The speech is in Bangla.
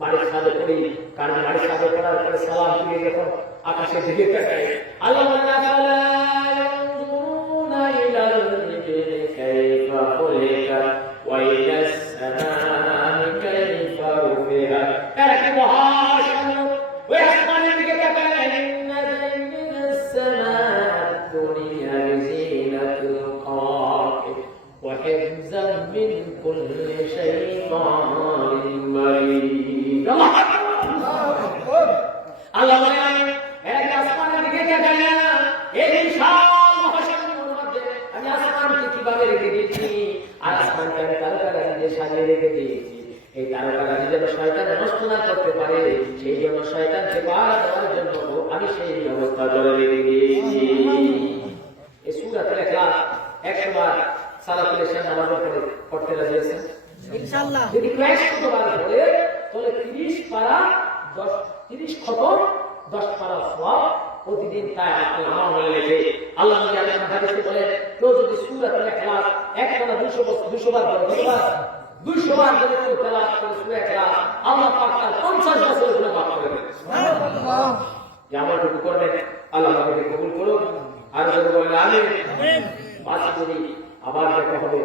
বাড়ির ছাদে পড়ি, কারণ বাড়ির ছাদে পড়ার পরে সালাম ফিরে যখন আকাশে দিকে তাকাই, আল্লাহ বলেন আফালা ইয়ানজুরুনা ইলাল ইবিলি কাইফা খুলিকাত ওয়া ইলাস সামাই কাইফা রুফিআত। এর একটা মহাশূন্য ওই আসমানের দিকে তাকালেন, ইন্না যাইনাস সামাআত দুনিয়া বিজিনাতিল কাওয়াকিব ওয়া হিফযান মিন কুল্লি শাইতানিন মারিদ। আল্লাহ বলেন এক আসমানের দিকে তাকালেন, এই বিশাল মহাশূন্যের মধ্যে আমি আসমানকে কিভাবে রেখে দিয়েছি, আর আসমানকে আমি তারকারাজি দিয়ে সাজিয়ে রেখে দিয়েছি। এই তারকারাজি যেন শয়তান নষ্ট না করতে পারে, সেই জন্য শয়তানকে বাধা দেওয়ার জন্য আমি সেই ব্যবস্থা করে রেখে দিয়েছি। এই সূরাতুল ইখলাস 100 বার সালাতুল ইশা নামাজের পরে পড়তে রাজি আছেন ইনশাআল্লাহ? যদি 100 বার পড়ে তাহলে 30 পারা 30 খতম 10 পারা সওয়াব প্রতিদিন তাই আপনি আমল হয়ে লেখে। আল্লাহ নবী আলাইহিস হাদিসে বলে, কেউ যদি সূরাতুল ইখলাস একটানা 200 বার পড়ে, 200 বার যদি কেউ তেলাওয়াত করে সূরা ইখলাস, আল্লাহ পাক তার 50 বছরের গুনাহ মাফ করে দেন। সুবহানাল্লাহ। যে আমলটুকু করবেন আল্লাহ আমাদের কবুল করুন। আর যদি বলেন আমিন। বাস করি, আবার দেখা হবে।